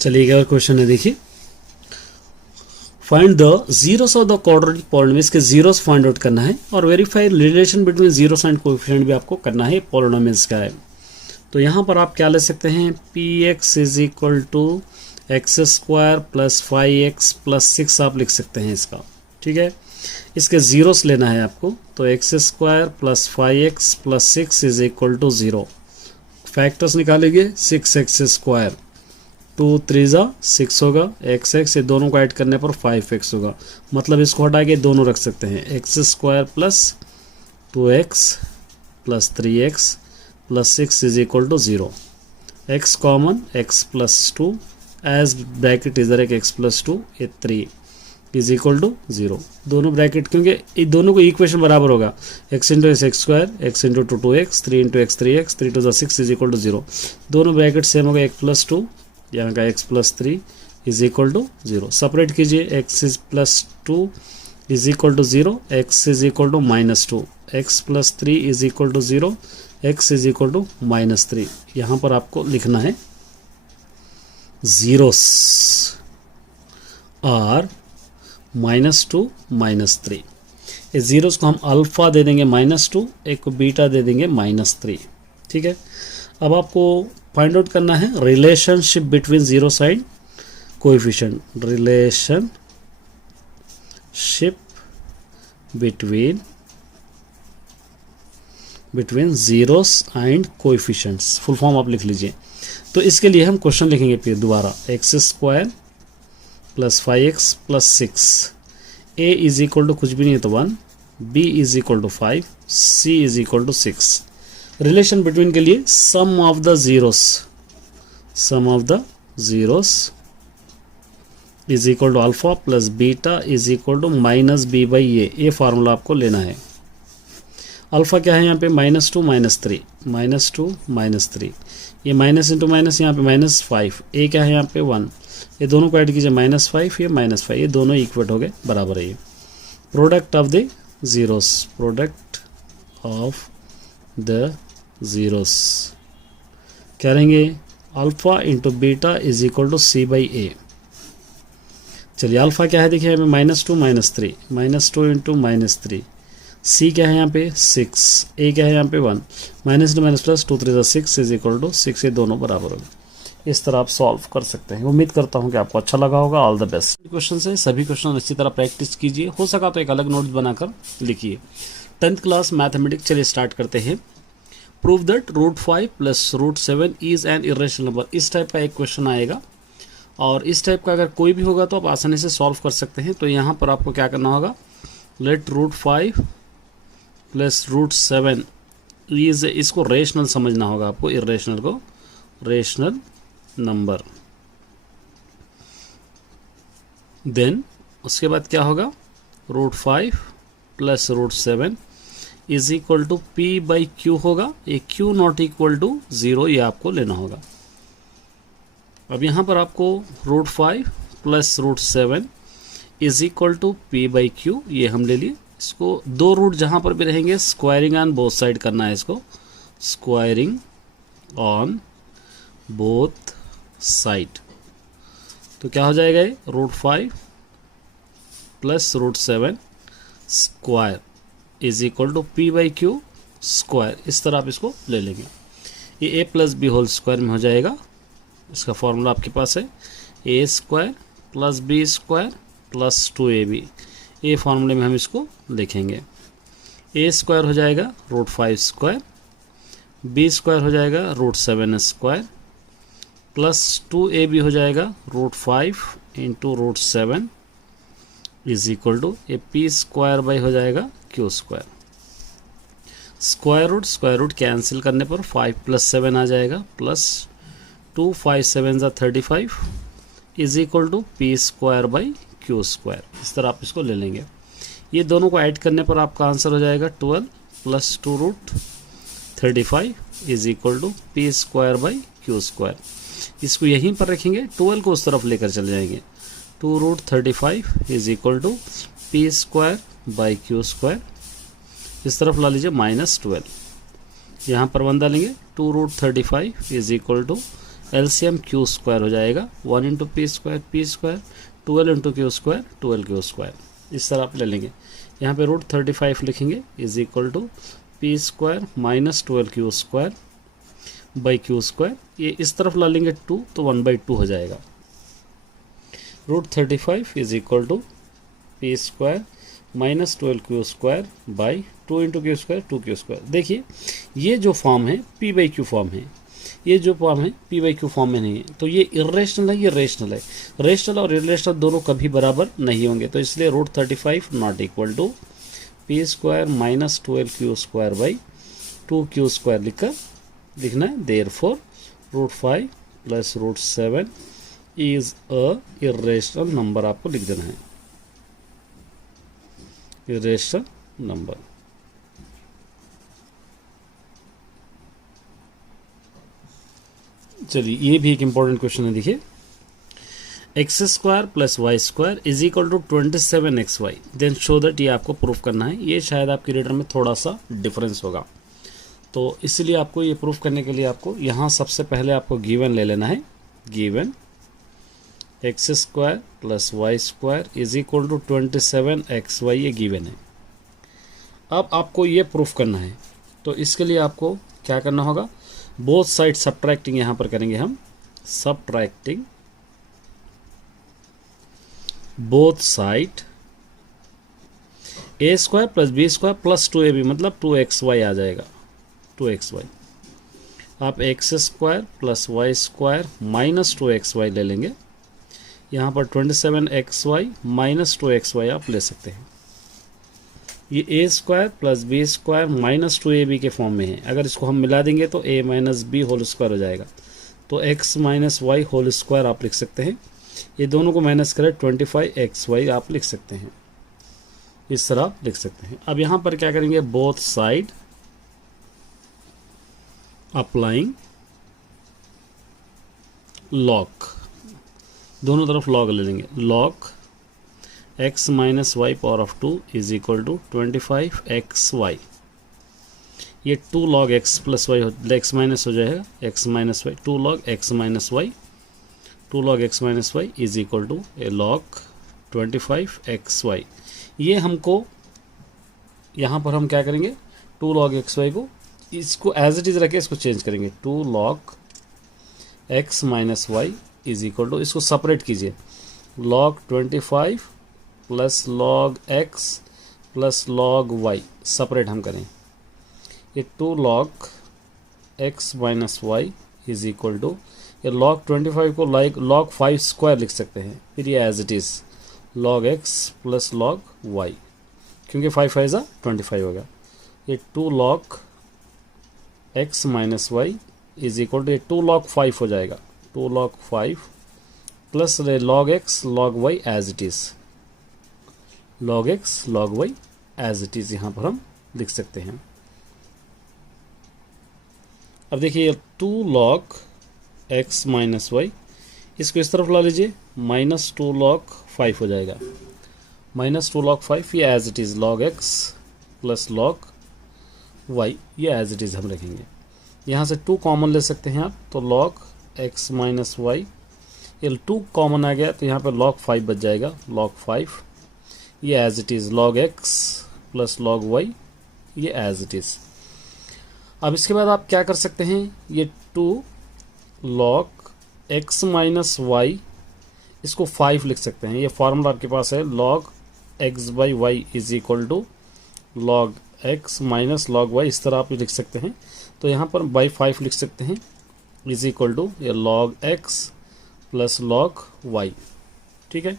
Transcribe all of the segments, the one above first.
चलिए एक और क्वेश्चन है, देखिए find the zeros of the quadratic polynomial, इसके जीरोस फाइंड आउट करना है और verify relation between zeros and coefficient भी आपको करना है पॉलिनोमियल्स का है। तो यहाँ पर आप क्या ले सकते हैं, p x is equal to x square plus 5x plus 6 आप लिख सकते हैं इसका, ठीक है। इसके जीरोस लेना है आपको, तो x square plus 5x plus 6 is equal to 0। Factors निकालेंगे, 6x स्क्वायर 2 3 6 होगा, x ये दोनों को ऐड करने पर 5x होगा, मतलब इसको हटा के दोनों रख सकते हैं, x square plus 2x plus 3x plus 6 is equal to 0। x common, x plus 2 as bracket इधर एक x प्लस 2 ये 3 इज इक्वल टू 0। दोनों ब्रैकेट क्योंकि इन दोनों को इक्वेशन बराबर होगा, x into x square, x into 2x, 3 into x 3x, 3 two 6 is equal to 0। दोनों ब्रैकेट सेम होगा, x प्लस 2 यहाँ का x plus 3 is equal to 0। Separate कीजिए, x is plus 2 is equal to 0, x is equal to minus 2, x plus 3 is equal to 0, x is equal to minus 3। यहाँ पर आपको लिखना है zeros are -2 -3। इस zeros को हम अल्फा दे देंगे -2, एक को बीटा दे देंगे -3, ठीक है। अब आपको फाइंड आउट करना है relationship between zero side coefficient, relationship between zeros and coefficients, full form आप लिख लीजिए। तो इसके लिए हम क्वेश्चन लिखेंगे फिर दोबारा, x square plus 5x plus 6, a is equal to कुछ भी नहीं है तो 1, b is equal to 5, c is equal to 6। Relation between के लिए sum of the zeros is equal to alpha plus beta is equal to minus b by ये formula आपको लेना है। अल्फा क्या है यहाँ पे, -2 -3, -2 -3, ये माइनस इंटू माइनस यहाँ पे -5, ए क्या है यहाँ पे 1, ये दोनों को ऐड कीजिए, -5 ये -5, ये दोनों इक्वल हो गए, बराबर है ये। Product of the zeros, product of the zeros क्या रहेंगे, alpha into beta is equal to c by a. चलिए अल्फा क्या है, देखिए यहाँ पे -2 -3, -2 इंटू -3, सी क्या है यहाँ पे 6, ए क्या है यहाँ पे 1, minus two minus plus 2 3 6 is equal to 6, ये दोनों बराबर होंगे। इस तरह आप सॉल्व कर सकते हैं। उम्मीद करता हूँ कि आपको अच्छा लगा होगा। All the best. क्वेश्चन है, सभी क्वेश्चन अच्छी तरह प्रैक्टिस कीजिए, हो सका तो एक अलग नोट्स बनाकर लिखिए। 10th क्लास मैथमेटिक्स, चलिए स्टार्ट करते हैं। Prove that √5 plus √7 is an irrational number. इस टाइप का एक क्वेश्चन आएगा और इस टाइप का अगर कोई भी होगा तो आप आसानी से सॉल्व कर सकते हैं। तो यहाँ पर आपको क्या करना होगा, लेट √5 प्लस √7 इज, इसको रेशनल समझना होगा आपको, इरेशनल को रेशनल नंबर। देन उसके बाद क्या होगा, √5 plus √7 is equal to p by q होगा। ये क्यू नॉट इक्वल टू 0, ये आपको लेना होगा। अब यहाँ पर आपको √5 plus √7 is equal to p by q, ये हम ले लिए। इसको दो रूट जहाँ पर भी रहेंगे स्क्वायरिंग ऑन बोथ साइड करना है, इसको स्क्वायरिंग ऑन बोथ साइड। तो क्या हो जाएगा, ये √5 plus √7 square is equal to p by q square. इस तरह आप इसको ले लेंगे। ये a plus b whole square में हो जाएगा। इसका फॉर्मूला आपके पास है, a square plus b square plus 2ab। ये फार्मूले में हम इसको लिखेंगे। a स्क्वायर हो जाएगा √5 स्क्वायर, b स्क्वायर हो जाएगा √7 स्क्वायर प्लस 2ab हो जाएगा √5 इंटू √7 इज इक्वल टू ये p स्क्वायर बाई हो जाएगा q square. Square root cancel करने पर 5 प्लस 7 आ जाएगा, plus 2 5 7 35 is equal to p square by q square. इस तरह आप इसको ले लेंगे। ये दोनों को ऐड करने पर आपका आंसर हो जाएगा 12 plus 2√35 is equal to p square by q square. इसको यहीं पर रखेंगे, 12 को उस तरफ लेकर चले जाएंगे। 2√35 is equal to p square by q square. इस तरफ ला लीजिए -12, यहाँ पर 1 डालेंगे। 2√35 is equal to LCM q square हो जाएगा 1 into p square, 12 into q square, 12 q square, इस तरह आप ले लेंगे। यहाँ पे √35 लिखेंगे is equal to p square minus 12 q square by q square, ये इस तरफ ला लेंगे 2 तो 1/2 हो जाएगा। √35 is equal to p square minus 12 q square by 2 into q square, 2 q square. देखिए ये जो फॉर्म है पी बाई क्यू फॉर्म है, ये जो फॉर्म है पी बाई क्यू फॉर्म में नहीं है, तो ये इरेशनल है, ये रेशनल है। रेशनल और इरेशनल दोनों कभी बराबर नहीं होंगे, तो इसलिए √35 not equal to p square minus 12 q square by 2 q square लिखना है। Therefore √5 plus √7 is a irrational number, आपको लिख देना है इरेशनल नंबर। चलिए ये भी एक इंपॉर्टेंट क्वेश्चन है, देखिए x square plus y square is equal to 27xy, then show that, ये आपको प्रूफ करना है। ये शायद आपके रीडर में थोड़ा सा डिफरेंस होगा, तो इसलिए आपको ये प्रूफ करने के लिए आपको यहाँ सबसे पहले आपको गिवन ले लेना है। Given x square plus y square is equal to 27xy, ये गिवन है। अब आपको ये प्रूफ करना है, तो इसके लिए आपको क्या करना होगा, बोथ साइड सब्ट्रैक्टिंग यहाँ पर करेंगे हम, subtracting both side a square plus b square plus 2ab, मतलब 2xy आ जाएगा, 2xy। आप x square plus y square minus 2xy ले लेंगे, यहाँ पर 27xy माइनस 2xy आप ले सकते हैं। ये a square plus b square minus 2ab के फॉर्म में है, अगर इसको हम मिला देंगे तो a minus b whole square हो जाएगा, तो x minus y whole square आप लिख सकते हैं। ये दोनों को माइनस करें 25xy आप लिख सकते हैं, इस तरह आप लिख सकते हैं। अब यहाँ पर क्या करेंगे, बोथ साइड अप्लाइंग लॉग, दोनों तरफ लॉग ले लेंगे। Log x minus y power of 2 is equal to 25xy, ये 2 log x plus y x minus हो जाएगा, x minus y 2 log x minus y, 2 log x minus y is equal to a log 25xy। ये हमको यहाँ पर हम क्या करेंगे, 2 log xy को इसको एज इट इज रखे, इसको चेंज करेंगे, 2 log x minus y is equal to, इसको सेपरेट कीजिए, log 25 plus log x plus log y separate हम करें, ये 2 log x minus y is equal to, ये log 25 को लाइक log 5 स्क्वायर लिख सकते हैं, फिर ये as it is log x plus log y, क्योंकि 5 5 25 होगा, ये 2 log x minus y is equal to, ये 2 log 5 हो जाएगा, 2 log 5 plus log x log y as it is, log x log y as it is यहाँ पर हम लिख सकते हैं। अब देखिए 2 log x माइनस वाई, इसको इस तरफ ला लीजिए, माइनस 2 log 5 हो जाएगा, माइनस 2 log 5, ये as it is log x plus log y, ये एज इट इज हम रखेंगे। यहाँ से 2 कॉमन ले सकते हैं आप, तो log x माइनस वाई, ये 2 कॉमन आ गया तो यहाँ पर log 5 बच जाएगा, log 5, ये as it is log x plus log y, ये एज इट इज। अब इसके बाद आप क्या कर सकते हैं, ये 2 log x माइनस वाई, इसको 5 लिख सकते हैं, ये फॉर्मूला आपके पास है, log x by y is equal to log x minus log y, इस तरह आप लिख सकते हैं। तो यहाँ पर बाई 5 लिख सकते हैं, इज इक्वल टू ये log x plus log y, ठीक है।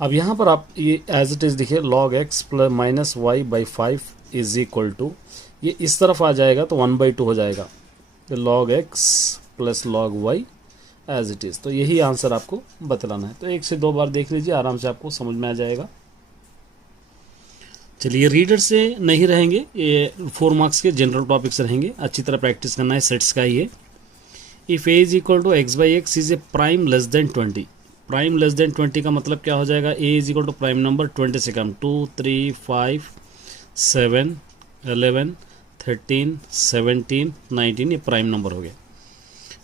अब यहाँ पर आप ये एज इट इज देखिए, log x plus minus y by 5 is equal to, ये इस तरफ आ जाएगा तो 1/2 हो जाएगा, तो log x plus log y as it is. तो यही आंसर आपको बतलाना है, तो 1 से 2 बार देख लीजिए, आराम से आपको समझ में आ जाएगा। चलिए रीडर से नहीं रहेंगे, ये 4 मार्क्स के जनरल टॉपिक्स रहेंगे, अच्छी तरह प्रैक्टिस करना है, सेट्स का ही है। If a is equal to x by x is a prime less than 20, prime less than 20 का मतलब क्या हो जाएगा, a is equal to prime number 20 से कम, 2 3 5 7 11 13 17 19, ये प्राइम नंबर हो गया।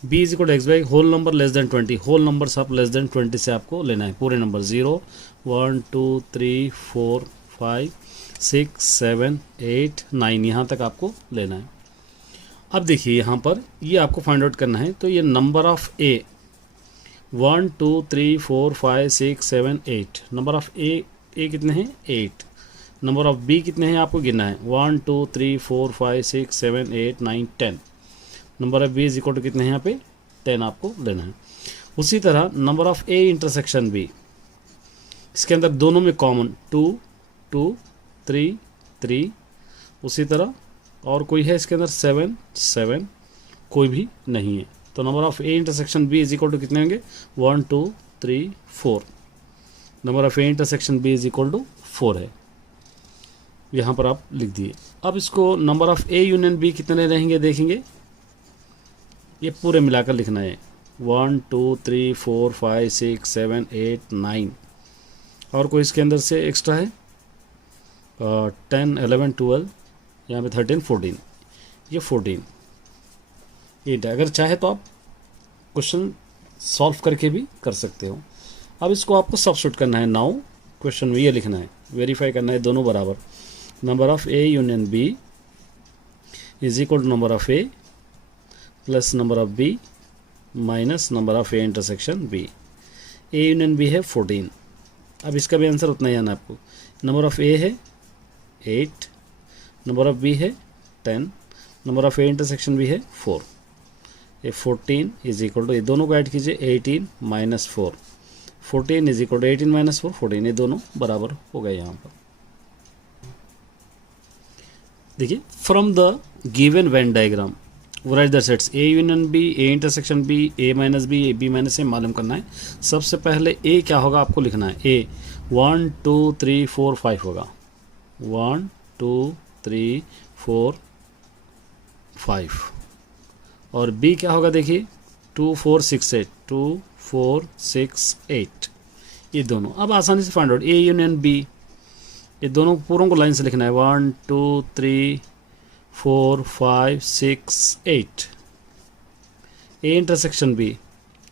B is equal to x by whole number less than 20, whole number सब लेस देन 20 से आपको लेना है, पूरे नंबर 0 1 2 3 4 5 6 7 8 9 यहाँ तक आपको लेना है। अब देखिए यहाँ पर ये आपको फाइंड आउट करना है, तो ये number of a 1 2 3 4 5 6 7 8, number of a कितने हैं 8, नंबर ऑफ बी कितने हैं आपको गिनना है 1 2 3 4 5 6 7 8 9 10, number of B is equal to कितने हैं यहाँ पे 10 आपको लेना है। उसी तरह number of A intersection B, इसके अंदर दोनों में कॉमन 2 2 3 3, उसी तरह और कोई है इसके अंदर 7 7, कोई भी नहीं है, तो number of A intersection B is equal to कितने होंगे 1 2 3 4, number of A intersection B is equal to 4 है, यहाँ पर आप लिख दिए। अब इसको number of A union B कितने रहेंगे देखेंगे, ये पूरे मिलाकर लिखना है 1 2 3 4 5 6 7 8 9, और कोई इसके अंदर से एक्स्ट्रा है 10 11 12, यहाँ पे 13 14, ये 14 8। अगर चाहे तो आप क्वेश्चन सॉल्व करके भी कर सकते हो। अब इसको आपको सब्स्टिट्यूट करना है, नाउ क्वेश्चन में ये लिखना है, वेरीफाई करना है दोनों बराबर, number of A union B is equal to number of A plus number of B minus number of A intersection B. A union B है 14, अब इसका भी आंसर उतना ही आना आपको, नंबर ऑफ ए है 8, नंबर ऑफ बी है 10, number of A intersection B है 4, ये 14 इज इक्वल टू, ये दोनों को ऐड कीजिए 18 minus 4, 14 is equal to 18 minus 4 14, ये दोनों बराबर हो गए। यहाँ पर देखिए from the given Venn diagram write the sets a union b, a intersection B, a minus b, a b minus a मालूम करना है। सबसे पहले ए क्या होगा आपको लिखना है, ए 1 2 3 4 5 होगा, 1 2 3 4 5, और बी क्या होगा देखिए 2 4 6 8, 2 4 6 8, ये दोनों। अब आसानी से find out A union B, ये दोनों पूरों को लाइन से लिखना है 1 2 3 4 5 6 8, ए इंटरसेक्शन बी,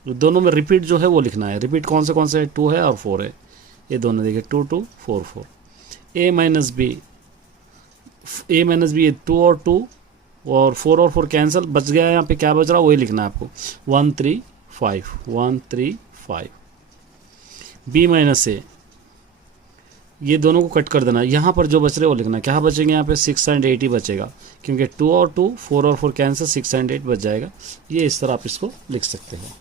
दोनों में रिपीट जो है वो लिखना है, रिपीट कौन से है 2 है और 4 है, ये दोनों देखिए 2 2 4 4। ए minus b, a minus B ये 2 और 2 और 4 और 4 कैंसिल, बच गया है यहाँ पे क्या बच रहा है वही लिखना है आपको 1 3 5, 1 3 5। बी माइनस ए, ये दोनों को कट कर देना, यहाँ पर जो बच रहे वो लिखना, क्या बचेंगे यहाँ पे 6 एंड 8 ही बचेगा, क्योंकि 2 और 2 4 और 4 कैंसिल, 6 एंड 8 बच जाएगा। ये इस तरह आप इसको लिख सकते हो।